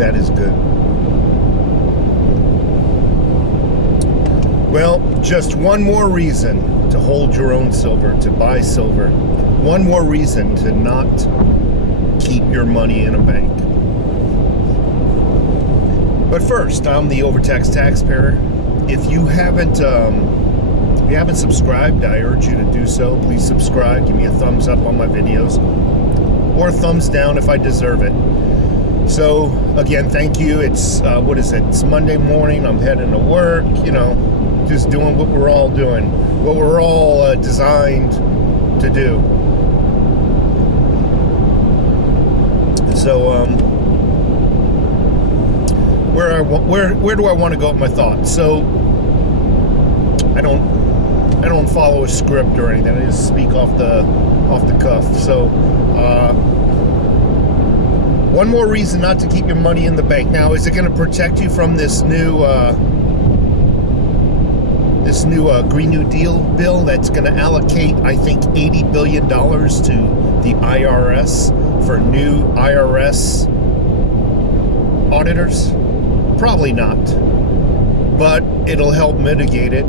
That is good. Well, just one more reason to hold your own silver, to buy silver. One more reason to not keep your money in a bank. But first, I'm the overtaxed taxpayer. If you haven't subscribed, I urge you to do so. Please subscribe. Give me a thumbs up on my videos, or a thumbs down if I deserve it. So again, thank you. It's what is it? It's Monday morning. I'm heading to work. You know, just doing what we're all doing, what we're all designed to do. So where do I want to go with my thoughts? So I don't follow a script or anything. I just speak off the cuff. So one more reason not to keep your money in the bank. Now, is it going to protect you from this new Green New Deal bill that's going to allocate, I think, $80 billion to the IRS for new IRS auditors? Probably not, but it'll help mitigate it.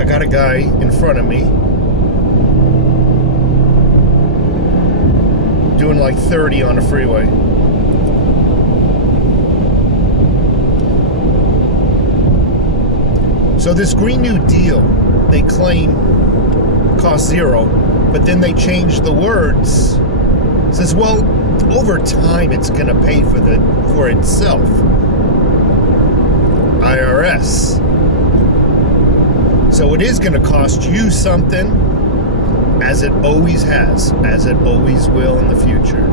I got a guy in front of me doing like 30 on the freeway. So this Green New Deal, they claim costs zero, but then they change the words. It says, well, over time it's going to pay for itself. IRS. So it is going to cost you something, as it always has, as it always will in the future.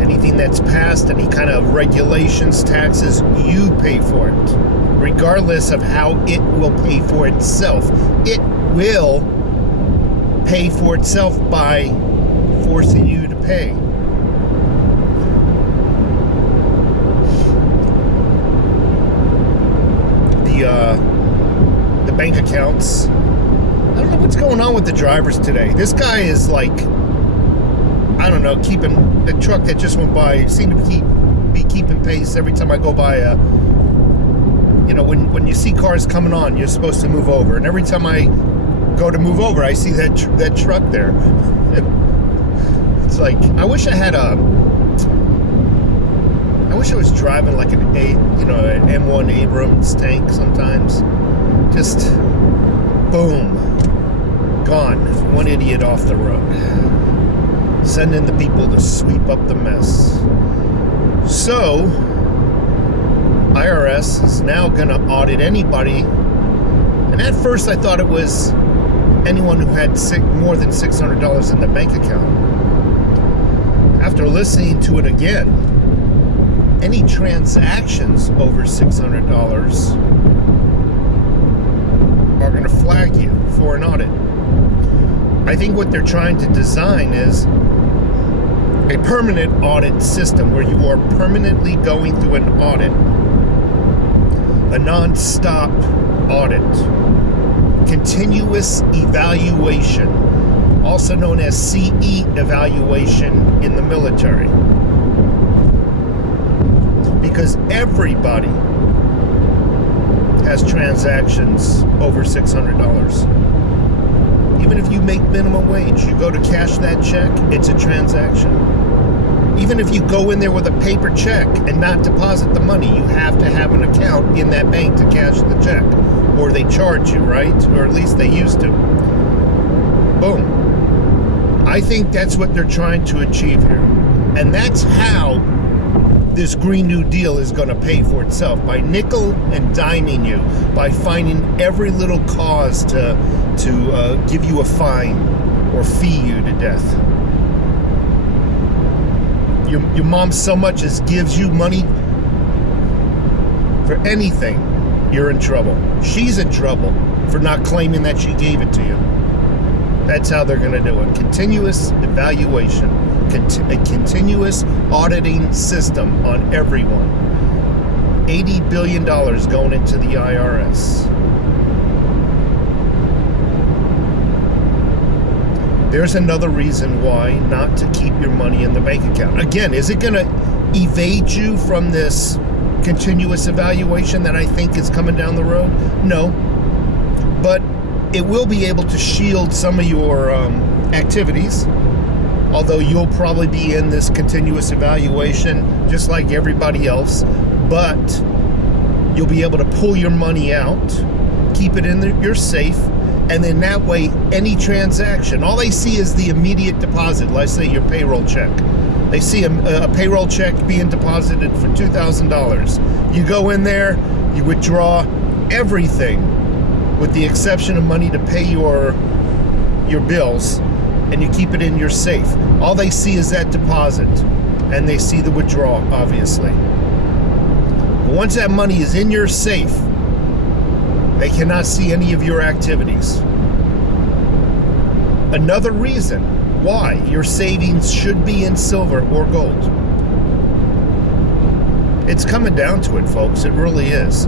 Anything that's passed, any kind of regulations, taxes, you pay for it, regardless of how it will pay for itself. It will pay for itself by forcing you to pay. The bank accounts. I don't know what's going on with the drivers today. This guy is like, I don't know, keeping the truck that just went by seemed to be keeping pace every time I go by. You know, when you see cars coming on, you're supposed to move over, and every time I go to move over, I see that truck there. It's like, I wish I was driving like an M1 Abrams tank sometimes. Just boom, gone. One idiot off the road. Sending the people to sweep up the mess. So IRS is now going to audit anybody. And at first I thought it was anyone who had more than $600 in the bank account. After listening to it again, any transactions over $600 are going to flag you for an audit. I think what they're trying to design is a permanent audit system where you are permanently going through an audit, a non-stop audit, continuous evaluation, also known as CE evaluation in the military. Because everybody has transactions over $600. Even if you make minimum wage, you go to cash that check, it's a transaction. Even if you go in there with a paper check and not deposit the money, you have to have an account in that bank to cash the check. Or they charge you, right? Or at least they used to. Boom. I think that's what they're trying to achieve here. And that's how this Green New Deal is going to pay for itself, by nickel and diming you, by finding every little cause to give you a fine or fee you to death. Your mom so much as gives you money for anything, you're in trouble. She's in trouble for not claiming that she gave it to you. That's how they're going to do it. Continuous evaluation, a continuous auditing system on everyone. $80 billion going into the IRS. there's another reason why not to keep your money in the bank account. Again, is it going to evade you from this continuous evaluation that I think is coming down the road? No. But it will be able to shield some of your activities, although you'll probably be in this continuous evaluation just like everybody else. But you'll be able to pull your money out, keep it in your safe, and then that way, any transaction, all they see is the immediate deposit. Let's say your payroll check. They see a payroll check being deposited for $2,000. You go in there, you withdraw everything with the exception of money to pay your bills, and you keep it in your safe. All they see is that deposit, and they see the withdrawal, obviously. But once that money is in your safe, they cannot see any of your activities. Another reason why your savings should be in silver or gold. It's coming down to it, folks. It really is.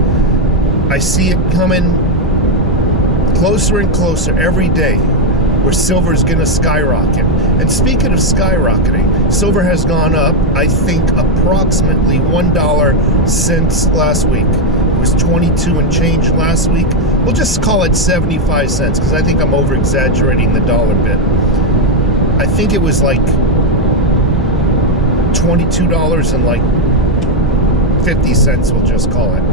I see it coming closer and closer every day where silver is going to skyrocket. And speaking of skyrocketing, silver has gone up, I think, approximately $1 since last week. It was 22 and change last week. We'll just call it 75 cents because I think I'm over exaggerating the dollar bit. I think it was like $22 and like 50 cents, we'll just call it.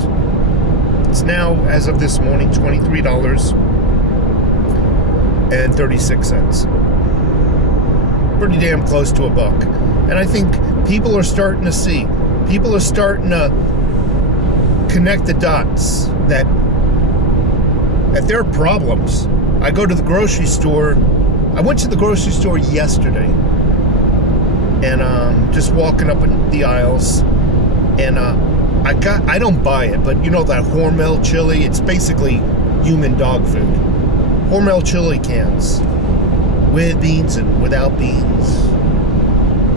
It's now, as of this morning, $23.36. Pretty damn close to $1. And I think people are starting to see. People are starting to connect the dots that there are problems. I go to the grocery store. I went to the grocery store yesterday, and just walking up in the aisles, and I don't buy it, but you know that Hormel chili? It's basically human dog food. Hormel chili cans with beans and without beans.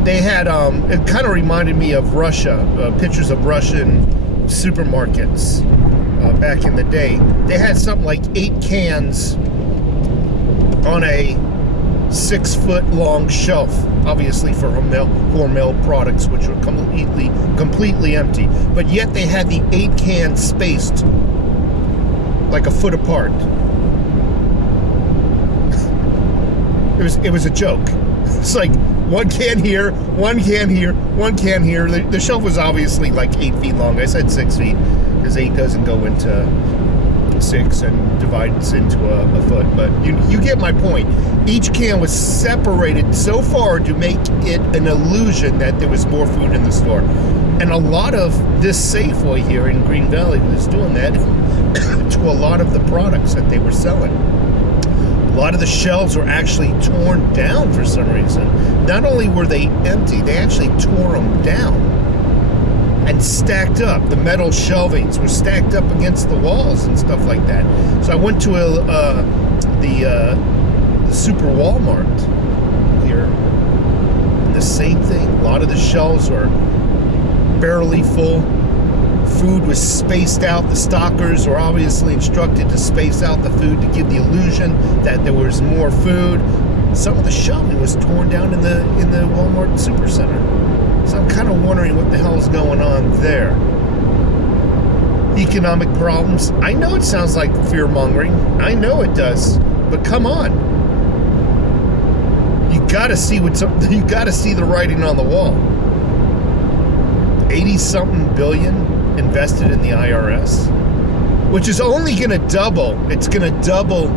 They had it kind of reminded me of Russia, pictures of Russian supermarkets back in the day. They had something like 8 cans on a 6-foot long shelf, obviously for Hormel products, which were completely empty. But yet they had the 8 cans spaced like a foot apart. It was a joke. It's like 1 can here, 1 can here, 1 can here. The shelf was obviously like 8 feet long. I said 6 feet because 8 doesn't go into 6 and divides into a foot. But you get my point. Each can was separated so far to make it an illusion that there was more food in the store. And a lot of this Safeway here in Green Valley was doing that to a lot of the products that they were selling. A lot of the shelves were actually torn down for some reason. Not only were they empty, they actually tore them down and stacked up. The metal shelvings were stacked up against the walls and stuff like that. So I went to the Super Walmart here, and the same thing. A lot of the shelves were barely full. Food was spaced out. The stockers were obviously instructed to space out the food to give the illusion that there was more food. Some of the shelving was torn down in the Walmart Supercenter. So I'm kind of wondering what the hell is going on there. Economic problems. I know it sounds like fear-mongering. I know it does. But come on. You got to see the writing on the wall. 80-something billion invested in the IRS, which is only going to double. It's going to double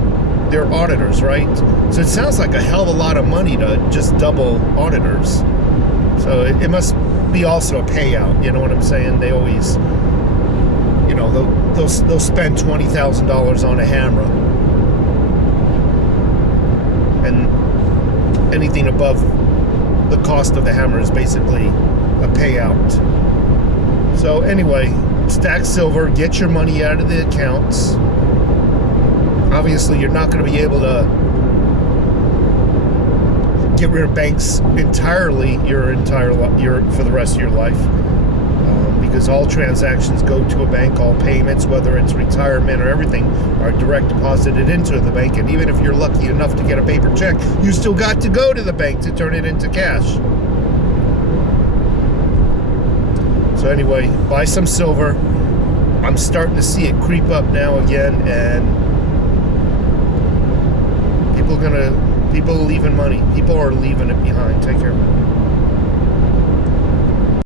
their auditors, right? So it sounds like a hell of a lot of money to just double auditors. So it must be also a payout. You know what I'm saying? They always, you know, they'll spend $20,000 on a hammer, and anything above the cost of the hammer is basically a payout. So anyway, stack silver, get your money out of the accounts. Obviously, you're not going to be able to get rid of banks entirely for the rest of your life, because all transactions go to a bank, all payments, whether it's retirement or everything, are direct deposited into the bank. And even if you're lucky enough to get a paper check, you still got to go to the bank to turn it into cash. So anyway, buy some silver. I'm starting to see it creep up now again, and people are leaving money. People are leaving it behind. Take care.